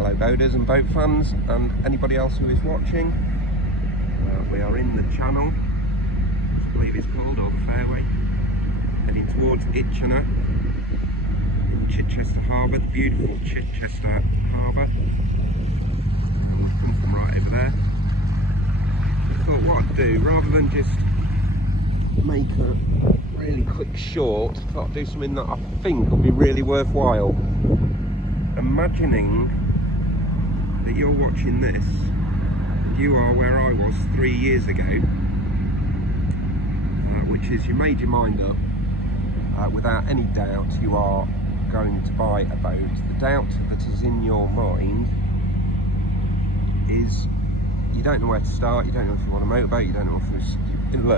Hello boaters and boat fans and anybody else who is watching. We are in the channel, I believe it's called, or the fairway, heading towards Itchenor in Chichester Harbour, the beautiful Chichester Harbour. And we've come from right over there. I thought what I'd do, rather than just make a really quick short, I thought I'd do something that I think would be really worthwhile. Imagining that you're watching this, you are where I was 3 years ago, which is you made your mind up, without any doubt you are going to buy a boat. The doubt that is in your mind is you don't know where to start, you don't know if you want a motorboat, you don't know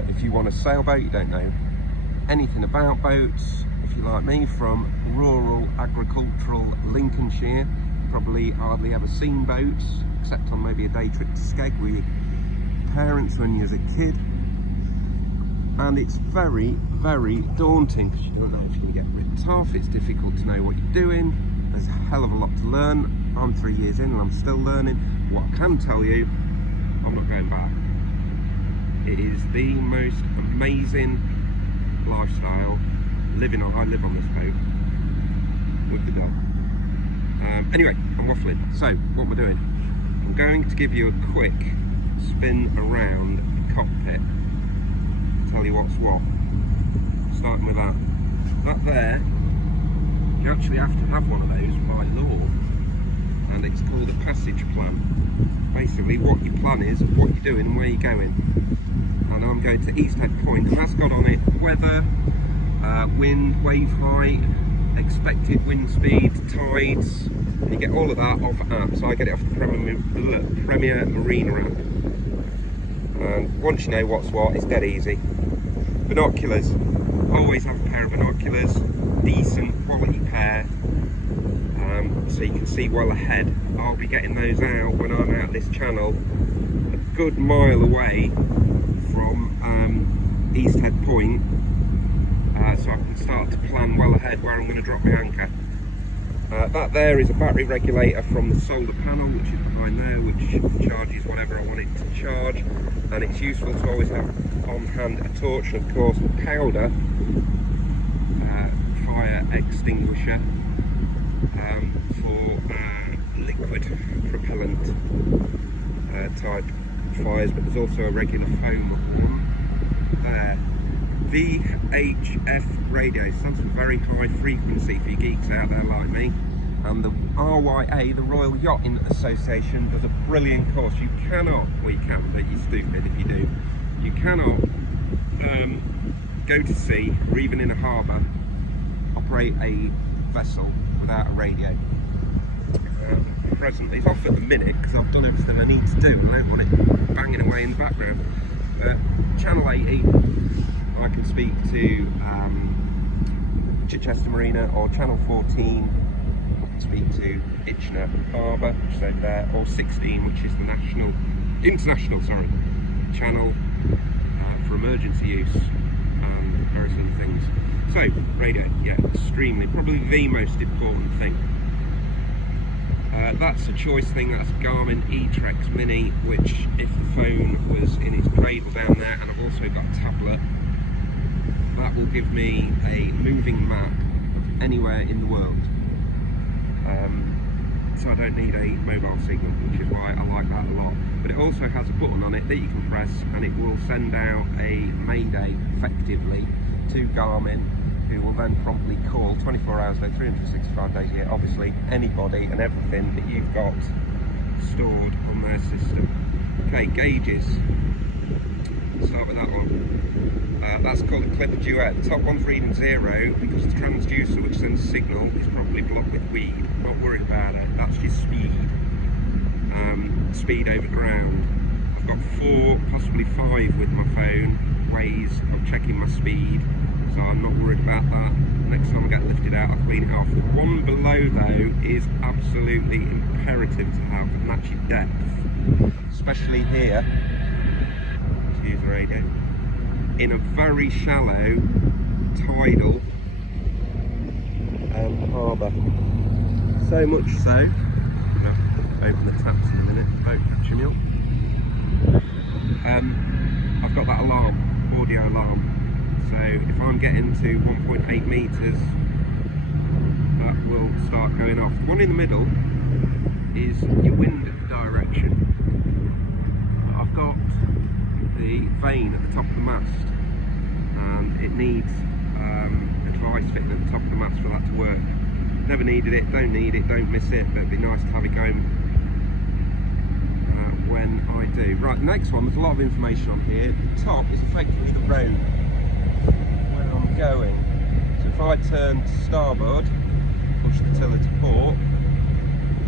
if you want a sailboat, you don't know anything about boats. If you're like me, from rural agricultural Lincolnshire, probably hardly ever seen boats, except on maybe a day trip to Skeg with your parents when you was a kid. And it's very, very daunting because you don't know if you're going to get ripped off. It's difficult to know what you're doing. There's a hell of a lot to learn. I'm 3 years in and I'm still learning. What I can tell you, I'm not going back. It is the most amazing lifestyle. I live on this boat with the dog. Anyway, I'm waffling. So, what am I doing? I'm going to give you a quick spin around the cockpit. Tell you what's what. Starting with that. That there, you actually have to have one of those by law, and it's called a passage plan. Basically, what your plan is, what you're doing, and where you're going. And I'm going to East Head Point, and that's got on it weather, wind, wave height, expected wind speed, tides, and you get all of that off an app. So I get it off the Premier Marina app. And once you know what's what, it's dead easy. Binoculars, always have a pair of binoculars, decent quality pair, so you can see well ahead. I'll be getting those out when I'm out this channel, a good mile away from East Head Point, so I can start to plan well ahead where I'm going to drop my anchor. That there is a battery regulator from the solar panel, which is behind there, which charges whatever I want it to charge, and it's useful to always have on hand a torch, and of course a powder fire extinguisher for liquid propellant type fires, but there's also a regular foam one there. VHF radio stands for very high frequency for you geeks out there like me. And the RYA, the Royal Yachting Association, does a brilliant course. You cannot, well you can, but you're stupid if you do. You cannot go to sea, or even in a harbour, operate a vessel without a radio. Presently, it's off at the minute because I've done everything I need to do and I don't want it banging away in the background. But Channel 80, I can speak to Chichester Marina, or Channel 14, I can speak to Itchenor Harbour, which is over there, or 16, which is the international channel for emergency use and various other things. So, radio, yeah, probably the most important thing. That's a choice thing. That's Garmin E-Trex Mini, which if the phone was in its cradle down there, and I've also got a tablet, that will give me a moving map of anywhere in the world. So I don't need a mobile signal, which is why I like that a lot. But it also has a button on it that you can press, and it will send out a mayday effectively to Garmin, who will then promptly call 24 hours a day, 365 days a year, obviously anybody and everything that you've got stored on their system. Okay, gauges. Start with that one. That's called a Clipper Duet. The top one's reading 0 because the transducer, which sends a signal, is probably blocked with weed. Not worried about it. That's just speed. Speed over ground. I've got 4, possibly 5 with my phone ways of checking my speed, so I'm not worried about that. Next time I get lifted out, I'll clean it off. The one below though is absolutely imperative to have, and that's your depth. Especially here, to use the radio, in a very shallow tidal harbour. So much so, Open the taps in a minute, boat catching me up. I've got that alarm, audio alarm. So if I'm getting to 1.8 metres, that will start going off. The one in the middle is your wind direction. I've got the vane at the top of the mast, and it needs advice fitting at the top of the mast for that to work. Never needed it, don't need it, don't miss it, but it'd be nice to have it going when I do. Right, the next one, there's a lot of information on here. The top is effectively the road where I'm going. So if I turn to starboard, push the tiller to port,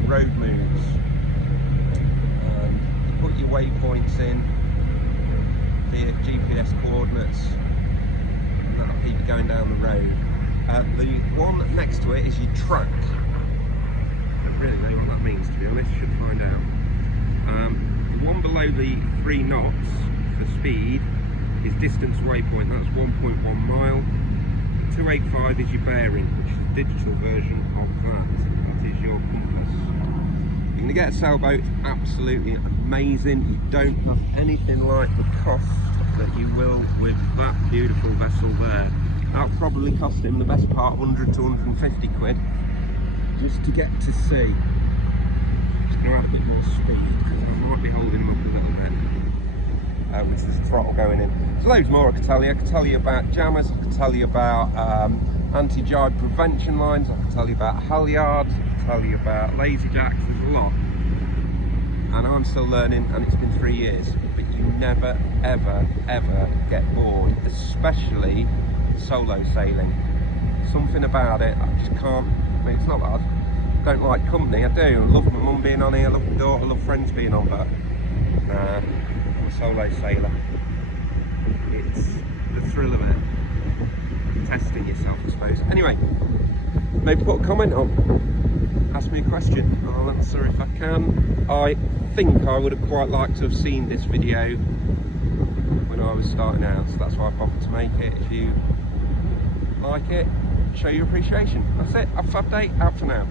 the road moves. And you put your waypoints in via GPS coordinates, and that'll keep you going down the road. The one next to it is your track. I don't really know what that means, to be honest, should find out. The one below the 3 knots for speed is distance waypoint, that's 1.1 mile. 285 is your bearing, which is a digital version of that. That is your compass. You're going to get a sailboat, absolutely amazing. You don't have anything like the cost that you will with that beautiful vessel there. That'll probably cost him the best part 100 to 150 quid just to get to sea. Just going to add a bit more speed because I might be holding him up a little bit. With this throttle going in. There's loads more I could tell you. I could tell you about jammers, I could tell you about anti-jibe prevention lines, I could tell you about halyards, I could tell you about lazy jacks, there's a lot. And I'm still learning, and it's been 3 years. But you never, ever, ever get bored, especially solo sailing. Something about it, I just can't, I mean, it's not that I don't like company, I do. I love my mum being on here, I love my daughter, I love friends being on, but I'm a solo sailor. It's the thrill of it. Testing yourself, I suppose. Anyway, maybe put a comment on. Ask me a question. I'll answer if I can. I think I would have quite liked to have seen this video when I was starting out, so that's why I bothered to make it. If you like it, show your appreciation. That's it. Have a fab day. Out for now.